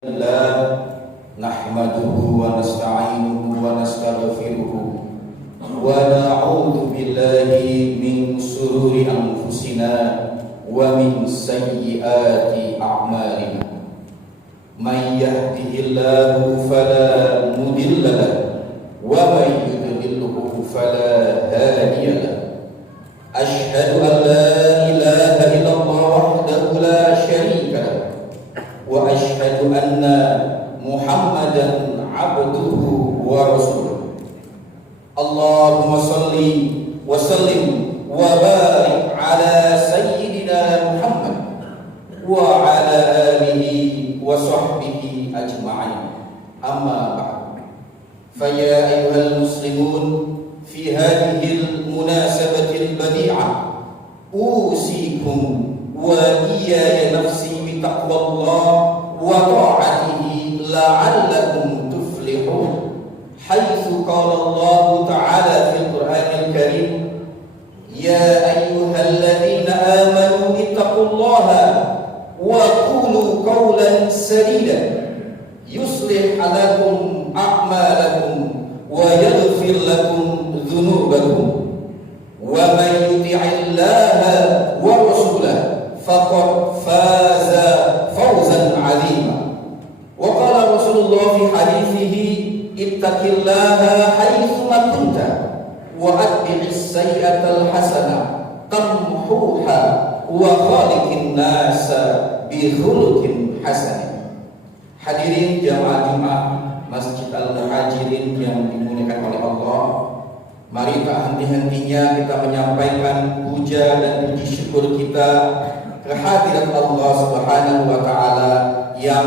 الله نحمده ونستعينه ونستغفره ونعوذ بالله من شرور أنفسنا ومن سيئات أعمالنا من يهده الله فلا مضل له ومن يضلله فلا هادي له أشهد أن لا إله إلا الله وحده لا شريك له وأشهد أن محمدا عبده ورسوله اللهم صل وسلم وبارك على سيدنا محمد وعلى آله وصحبه أجمعين أما بعد فيا أيها المسلمون في هذه المناسبة البديعة أوصيكم وإياي نفسي بتقوى الله وطاعته لعلكم تفلحون حيث قال الله تعالى في القرآن الكريم يا أيها الذين آمنوا اتقوا الله وقولوا قولا سديدا يصلح لكم أعمالكم ويغفر لكم ذنوبكم ومن يطع الله ورسوله فقد فاز فوزا عظيما وقال رسول الله في حديثه اتق الله حيثما كنت وأتبع السيئة الحسنة تمحوها وخالق الناس بخلق حسن. Hadirin jamaah Jumat Masjid Al-Muhajirin yang dimuliakan oleh Allah, mari tak henti-hentinya kita menyampaikan puja dan puji syukur kita kehadirat Allah Subhanahu wa taala yang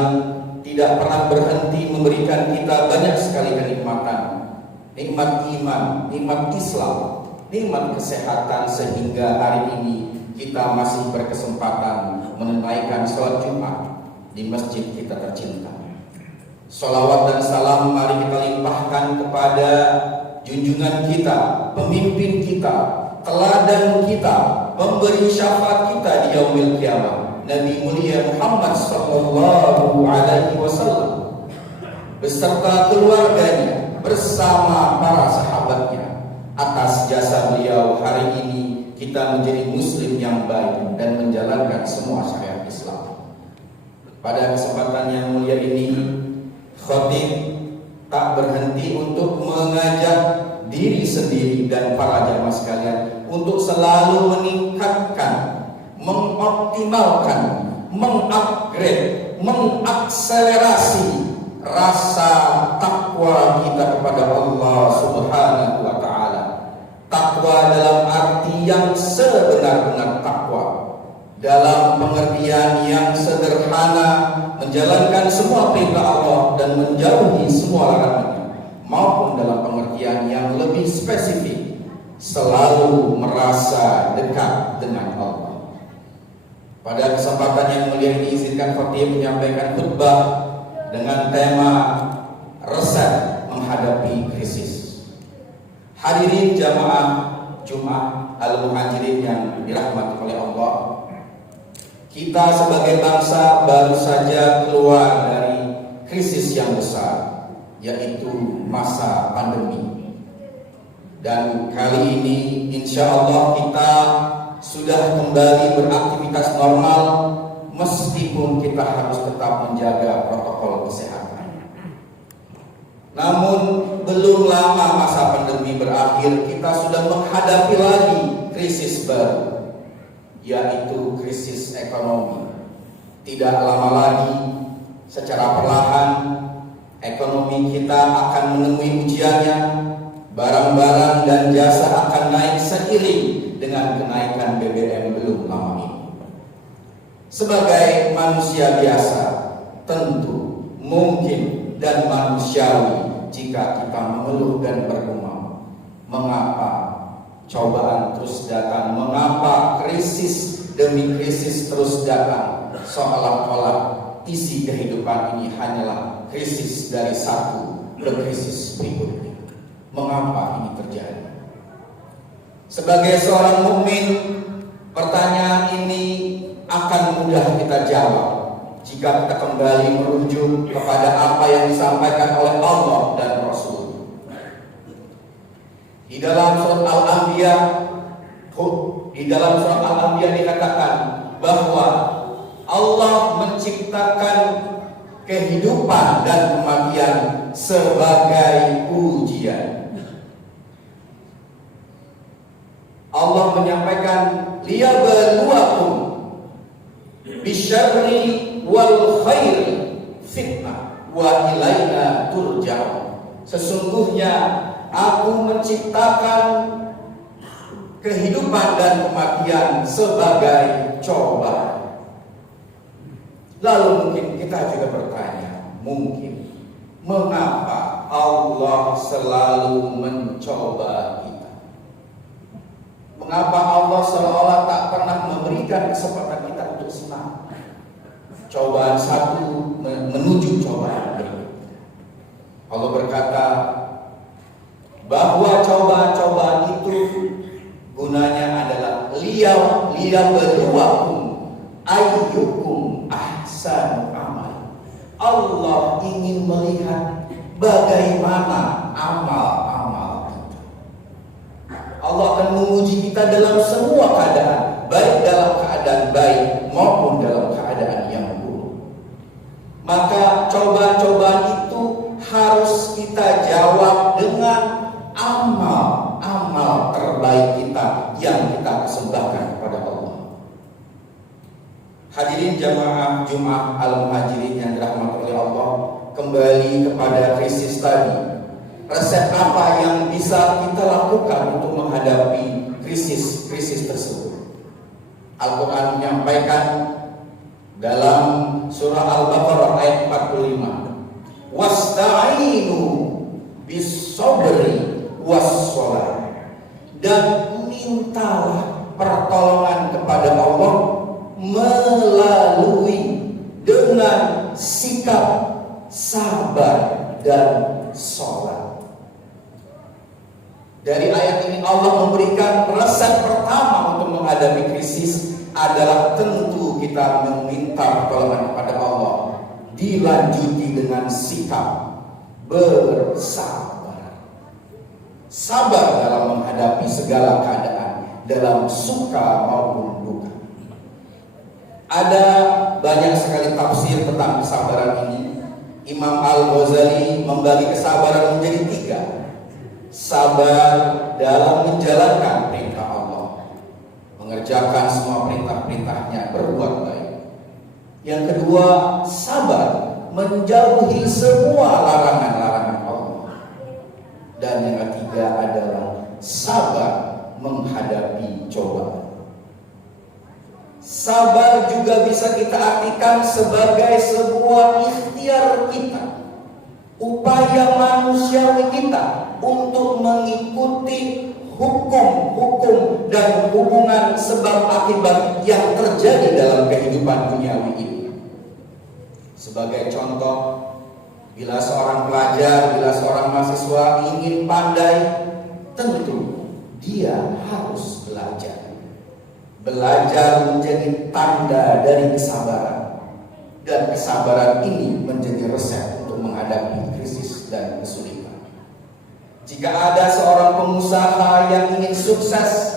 tidak pernah berhenti memberikan kita banyak sekali kenikmatan, nikmat iman, nikmat Islam, nikmat kesehatan, sehingga hari ini kita masih berkesempatan menunaikan sholat Jumat di masjid kita tercinta. Sholawat dan salam mari kita limpahkan kepada junjungan kita, pemimpin kita, teladan kita, pemberi syafaat kita di yaumil qiyamah, Nabi mulia Muhammad sallallahu alaihi wasallam beserta keluarganya bersama para sahabatnya. Atas jasa beliau hari ini kita menjadi muslim yang baik dan menjalankan semua syariat Islam. Pada kesempatan yang mulia ini, khatib tak berhenti untuk mengajak diri sendiri dan para jamaah sekalian untuk selalu meningkatkan, mengoptimalkan, mengupgrade, mengakselerasi rasa takwa kita kepada Allah Subhanahu wa taala. Takwa dalam arti yang sebenar-benar takwa, dalam pengertian yang sederhana, menjalankan semua perintah Allah dan menjauhi semua larangannya, maupun dalam pengertian yang lebih spesifik, selalu merasa dekat dengan Allah. Pada kesempatan yang mulia ini, izinkan khatib menyampaikan khutbah dengan tema resep menghadapi krisis. Hadirin jamaah Jumat Al-Muhajirin yang dirahmati oleh Allah, kita sebagai bangsa baru saja keluar dari krisis yang besar, yaitu masa pandemi. Dan kali ini insya Allah kita sudah kembali beraktivitas normal, meskipun kita harus tetap menjaga protokol kesehatan. Namun belum lama masa pandemi berakhir, kita sudah menghadapi lagi krisis baru, yaitu krisis ekonomi. Tidak lama lagi, secara perlahan ekonomi kita akan menemui ujiannya. Barang-barang dan jasa akan naik seiring dengan kenaikan BBM belum lama ini. Sebagai manusia biasa, tentu mungkin dan manusiawi jika kita mengeluh dan bergumam, mengapa cobaan terus datang, mengapa krisis demi krisis terus datang, seolah-olah isi kehidupan ini hanyalah krisis dari satu ke krisis berikutnya. Mengapa ini terjadi? Sebagai seorang mukmin, pertanyaan ini akan mudah kita jawab jika kita kembali merujuk kepada apa yang disampaikan oleh Allah dan Rasul. Di dalam surat Al-Anbiya dikatakan bahwa Allah menciptakan kehidupan dan kematian sebagai ujian. Allah menyampaikan liyabluwakum bisyarri wal khairi fitnah wa ilaina turja'un. Sesungguhnya aku menciptakan kehidupan dan kematian sebagai cobaan. Lalu mungkin kita juga bertanya, mengapa Allah selalu mencoba kita? Mengapa Allah seolah tak pernah memberikan kesempatan kita untuk senang? Cobaan satu menuju cobaan berikutnya. Allah berkata bahwa cobaan-cobaan itu gunanya adalah liyabluwakum ayyukum ahsanu amal. Allah ingin melihat bagaimana amal-amal kita. Allah akan menguji kita dalam semua keadaan, baik dalam keadaan baik maupun dalam keadaan yang buruk. Maka cobaan-cobaan itu harus kita jawab dengan amal terbaik kita yang kita persembahkan kepada Allah. Hadirin jamaah Jumat Al-Muhajirin yang dirahmati oleh Allah, kembali kepada krisis tadi. Resep apa yang bisa kita lakukan untuk menghadapi krisis tersebut? Al-Quran menyampaikan dalam surah Al-Baqarah ayat 45, wasta'inu bis-sabri was-shalah, dan mintalah pertolongan kepada Allah melalui dengan sikap sabar dan sholat. Dari ayat ini Allah memberikan resep pertama untuk menghadapi krisis adalah tentu kita meminta pertolongan kepada Allah, dilanjuti dengan sikap bersabar. Sabar dalam menghadapi segala keadaan, dalam suka maupun duka. Ada banyak sekali tafsir tentang kesabaran ini. Imam Al-Ghazali membagi kesabaran menjadi 3. Sabar dalam menjalankan perintah Allah, mengerjakan semua perintah-perintahnya, berbuat baik. Yang kedua, sabar menjauhi semua larangan-larangan Allah. Dan yang ketiga adalah sabar menghadapi cobaan. Sabar juga bisa kita artikan sebagai sebuah ikhtiar kita, upaya manusiawi kita untuk mengikuti hukum-hukum dan hubungan sebab akibat yang terjadi dalam kehidupan duniawi ini. Sebagai contoh, bila seorang pelajar, bila seorang mahasiswa ingin pandai, tentu dia harus belajar. Belajar menjadi tanda dari kesabaran, dan kesabaran ini menjadi resep untuk menghadapi krisis dan kesulitan. Jika ada seorang pengusaha yang ingin sukses,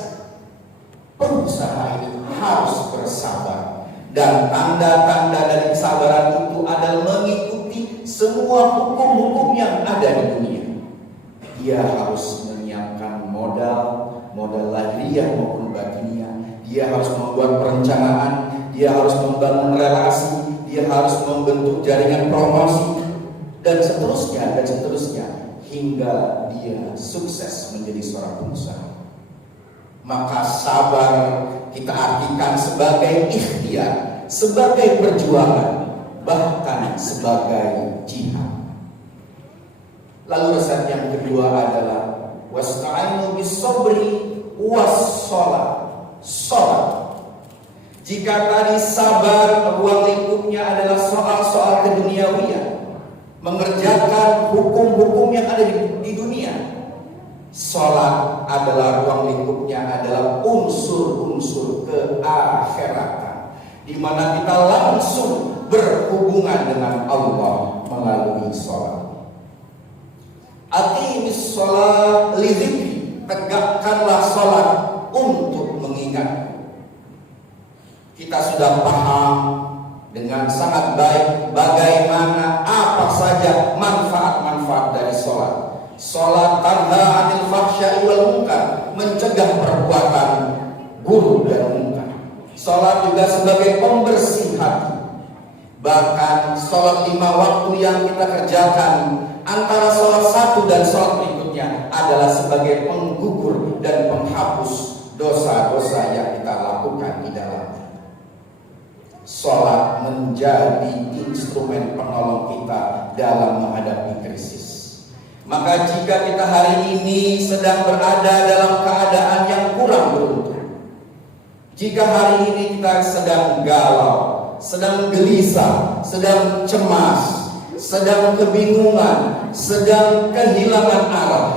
pengusaha ini harus bersabar, dan tanda-tanda dari kesabaran itu adalah mengikuti semua hukum-hukum yang ada di dunia. Dia harus menyiapkan modal lahiriah maupun batiniah. Dia harus membuat perencanaan, dia harus membangun relasi, dia harus membentuk jaringan promosi, dan seterusnya, hingga dia sukses menjadi seorang pengusaha. Maka sabar kita artikan sebagai ikhtiar, sebagai perjuangan, bahkan sebagai jihad. Lalu resep yang kedua adalah wasta'inu bis-sabri was-shalah. Sholat. Jika tadi sabar ruang lingkupnya adalah soal-soal keduniawian, mengerjakan hukum-hukum yang ada di dunia, sholat adalah ruang lingkupnya adalah unsur-unsur keakhiratan, di mana kita langsung berhubungan dengan Allah melalui sholat. Aqimis sholat lidzikri, tegakkanlah sholat untuk mengingatku. Kita sudah paham dengan sangat baik bagaimana apa saja manfaat-manfaat dari sholat. Sholat tanha 'anil fahsya'i wal munkar, mencegah perbuatan buruk dan munkar. Sholat juga sebagai pembersih hati. Bahkan sholat 5 waktu yang kita kerjakan antara sholat satu dan sholat berikutnya adalah sebagai penggugur dan penghapus dosa-dosa yang kita lakukan di dalamnya. Sholat menjadi instrumen penolong kita dalam menghadapi krisis. Maka jika kita hari ini sedang berada dalam keadaan yang kurang beruntung, jika hari ini kita sedang galau, sedang gelisah, sedang cemas, sedang kebingungan, sedang kehilangan arah,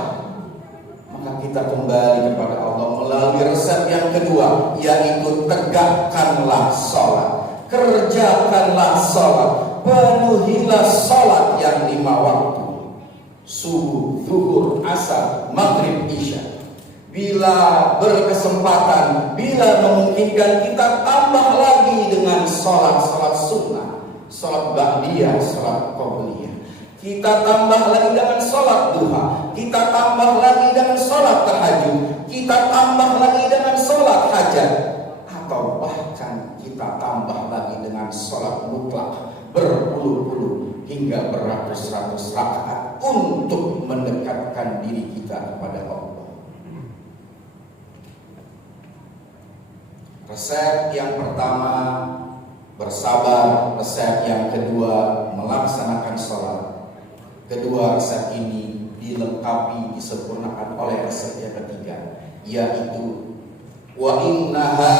maka kita kembali kepada Allah melalui resep yang kedua, yaitu tegakkanlah sholat, kerjakanlah sholat, penuhilah sholat yang 5 waktu, subuh, zuhur, asar, maghrib, isya. Bila berkesempatan, bila memungkinkan, kita tambah lagi dengan sholat-sholat sunnah, sholat ba'diyah, sholat qobliyah. Kita tambah lagi dengan sholat duha, kita tambah lagi dengan sholat tahajud, kita tambah lagi dengan sholat hajat, atau bahkan kita tambah lagi dengan sholat mutlak berpuluh-puluh hingga beratus-ratus rakaat untuk mendekatkan diri kita kepada Allah. Resep yang pertama bersabar, resep yang kedua melaksanakan sholat. Kedua resep ini dilengkapi, disempurnakan oleh resep yang ketiga, yaitu wa innaha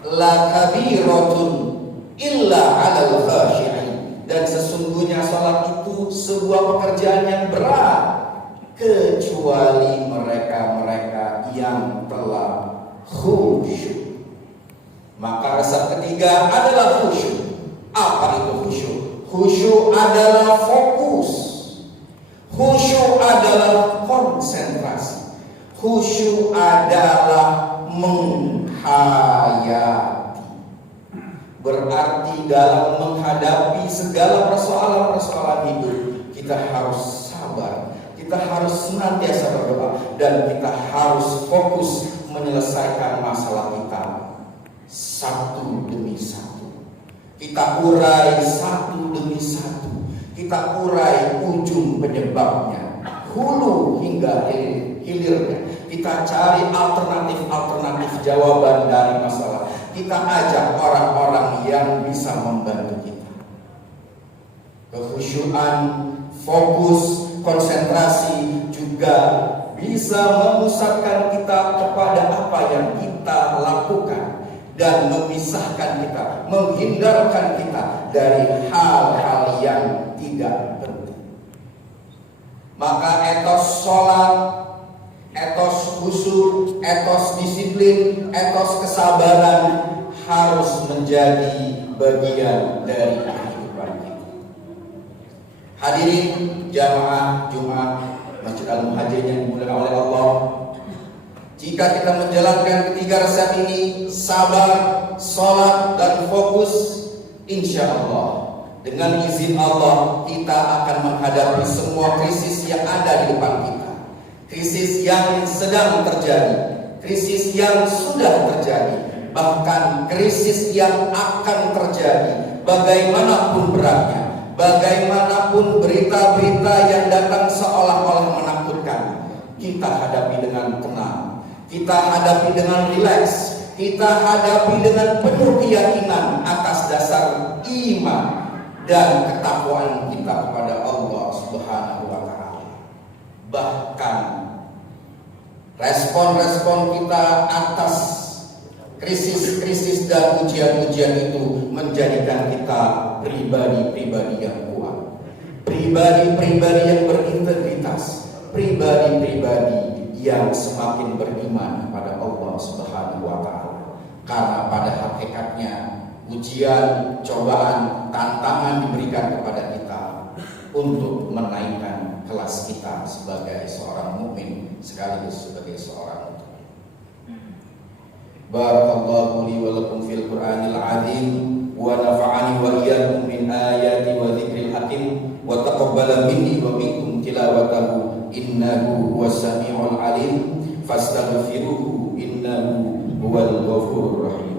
lakabiratun illa 'alal khashi'in, dan sesungguhnya sholat itu sebuah pekerjaan yang berat kecuali mereka-mereka yang telah khusyuk. Maka resep ketiga adalah khusyuk. Apa itu khusyuk? Khusyuk adalah fokus. Khusyuk adalah konsentrasi. Khusyuk adalah menghayati. Berarti dalam menghadapi segala persoalan-persoalan hidup, kita harus sabar, kita harus senantiasa berdoa, dan kita harus fokus menyelesaikan masalah kita satu demi satu. Kita urai satu demi satu. Kita urai ujung penyebabnya, hulu hingga hilirnya. Kita cari alternatif jawaban dari masalah. Kita ajak orang-orang yang bisa membantu kita. Kekhusyuan, fokus, konsentrasi juga bisa memusatkan kita kepada apa yang kita lakukan dan memisahkan kita, menghindarkan kita dari hal-hal yang tidak penting. Maka etos sholat, etos khusyuk, etos disiplin, etos kesabaran harus menjadi bagian dari kehidupan kita. Hadirin jamaah Jumat Masjid Al-Muhajirin yang dimuliakan oleh Allah, jika kita menjalankan ketiga resep ini, sabar, sholat, dan fokus, insya Allah dengan izin Allah kita akan menghadapi semua krisis yang ada di depan kita. Krisis yang sedang terjadi, krisis yang sudah terjadi, bahkan krisis yang akan terjadi. Bagaimanapun beratnya, bagaimanapun berita-berita yang datang seolah-olah menakutkan, kita hadapi dengan tenang, kita hadapi dengan rileks, kita hadapi dengan penuh keyakinan atas dasar iman dan ketakwaan kita kepada Allah Subhanahu wa Ta'ala. Bahkan respon-respon kita atas krisis-krisis dan ujian-ujian itu menjadikan kita pribadi-pribadi yang kuat, pribadi-pribadi yang berintegritas, pribadi-pribadi yang semakin beriman kepada Allah Subhanahu wa Ta'ala. Karena pada hakikatnya ujian, cobaan tantangan diberikan kepada kita untuk menaikkan kelas kita sebagai seorang mukmin sekaligus sebagai seorang muslim. Barakallahu li wa lakum fil Qur'anil azim wa nafa'ani wa iyyakum min ayati wa dzikril hakim wa taqabbala minni wa minkum tilawatahu innahu huwas samiul alim fastaghfiruhu innahu huwal ghafurur rahim.